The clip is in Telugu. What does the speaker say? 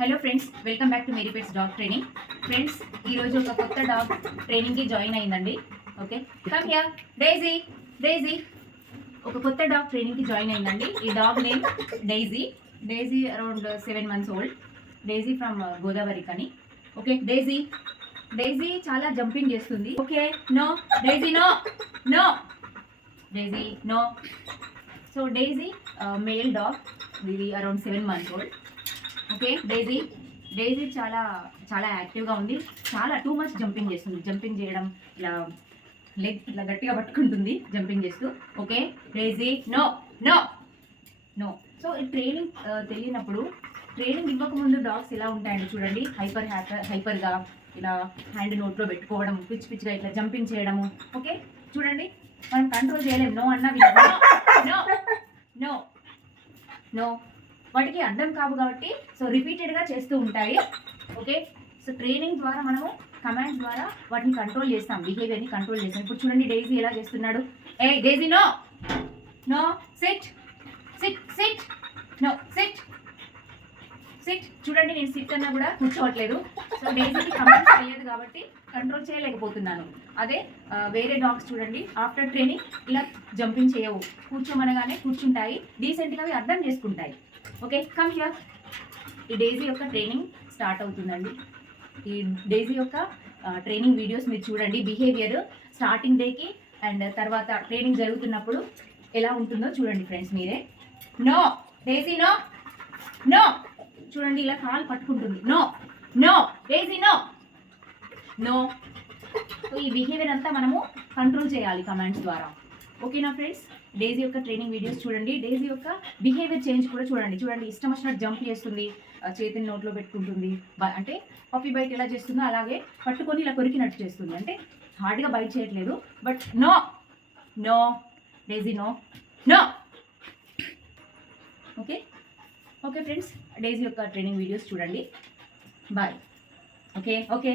Hello friends, welcome back to Mary pets dog training. Friends, ఈరోజు ఒక కొత్త డాగ్ ట్రైనింగ్కి జాయిన్ అయిందండి. Okay, come here. Daisy. Daisy ఒక కొత్త డాగ్ ట్రైనింగ్కి జాయిన్ అయిందండి. ఈ dog name Daisy. Daisy around 7 months old. Daisy from Godavari కని. Okay, Daisy. డైజీ చాలా జంపింగ్ చేస్తుంది. Okay, no Daisy, no no Daisy, no. So Daisy male dog, ఇది around 7 months old. Okay, Daisy. Daisy చాలా చాలా యాక్టివ్గా ఉంది. చాలా టూ మచ్ జంపింగ్ చేస్తుంది. జంపింగ్ చేయడం, ఇలా లెగ్ ఇట్లా గట్టిగా పట్టుకుంటుంది జంపింగ్ చేస్తూ. Okay Daisy, no no no. So ఈ ట్రైనింగ్ తెలియనప్పుడు, ట్రైనింగ్ ఇవ్వకముందు డాగ్స్ ఎలా ఉంటాయండి చూడండి. హైపర్గా ఇలా హ్యాండ్ నోట్లో పెట్టుకోవడం, పిచ్చి పిచ్చిగా ఇట్లా జంపింగ్ చేయడము. ఓకే చూడండి, మనం కంట్రోల్ చేయలేము. నో అన్నా నో నో నో. వాటికి అర్థం కావు కాబట్టి సో రిపీటెడ్గా చేస్తూ ఉంటాయి. ఓకే, సో ట్రైనింగ్ ద్వారా మనము కమాండ్స్ ద్వారా వాటిని కంట్రోల్ చేస్తాం, బిహేవియర్ని కంట్రోల్ చేస్తాం. ఇప్పుడు చూడండి డైజీ ఎలా చేస్తున్నాడు. ఏ Daisy, no no. Sit sit sit. No sit sit. చూడండి, నేను సిట్ అన్నా కూడా కూర్చోవట్లేదు. సో డైజీకి కమాండ్స్ తెలియదు కాబట్టి కంట్రోల్ చేయలేకపోతున్నాను. అదే వేరే డాగ్స్ చూడండి, ఆఫ్టర్ ట్రైనింగ్ ఇలా జంపింగ్ చేయవు. కూర్చోమనగానే కూర్చుంటాయి, డీసెంట్గా అవి అర్థం చేసుకుంటాయి. Okay, come here. ఈ డైజీ యొక్క ట్రైనింగ్ స్టార్ట్ అవుతుందండి. ఈ డైజీ యొక్క ట్రైనింగ్ వీడియోస్ మీరు చూడండి. బిహేవియర్ స్టార్టింగ్ డేకి అండ్ తర్వాత ట్రైనింగ్ జరుగుతున్నప్పుడు ఎలా ఉంటుందో చూడండి ఫ్రెండ్స్ మీరే. No Daisy, no no. చూడండి, ఇలా కాలు పట్టుకుంటుంది. No no Daisy, no no. So ఈ బిహేవియర్ అంతా మనము కంట్రోల్ చేయాలి కమాండ్స్ ద్వారా. ఓకేనా ఫ్రెండ్స్, డైజీ యొక్క ట్రైనింగ్ వీడియోస్ చూడండి. డైజీ యొక్క బిహేవియర్ చేంజ్ కూడా చూడండి. చూడండి, ఇష్టం వచ్చినట్టు జంప్ చేస్తుంది, చేతిని నోట్లో పెట్టుకుంటుంది. అంటే పప్పీ బైట్ ఎలా చేస్తుందో అలాగే పట్టుకొని ఇలా కొరికినట్టు చేస్తుంది. అంటే హార్డ్గా బైట్ చేయట్లేదు. But no no Daisy, no no. Okay okay friends, Daisy యొక్క ట్రైనింగ్ వీడియోస్ చూడండి. బాయ్. Okay okay.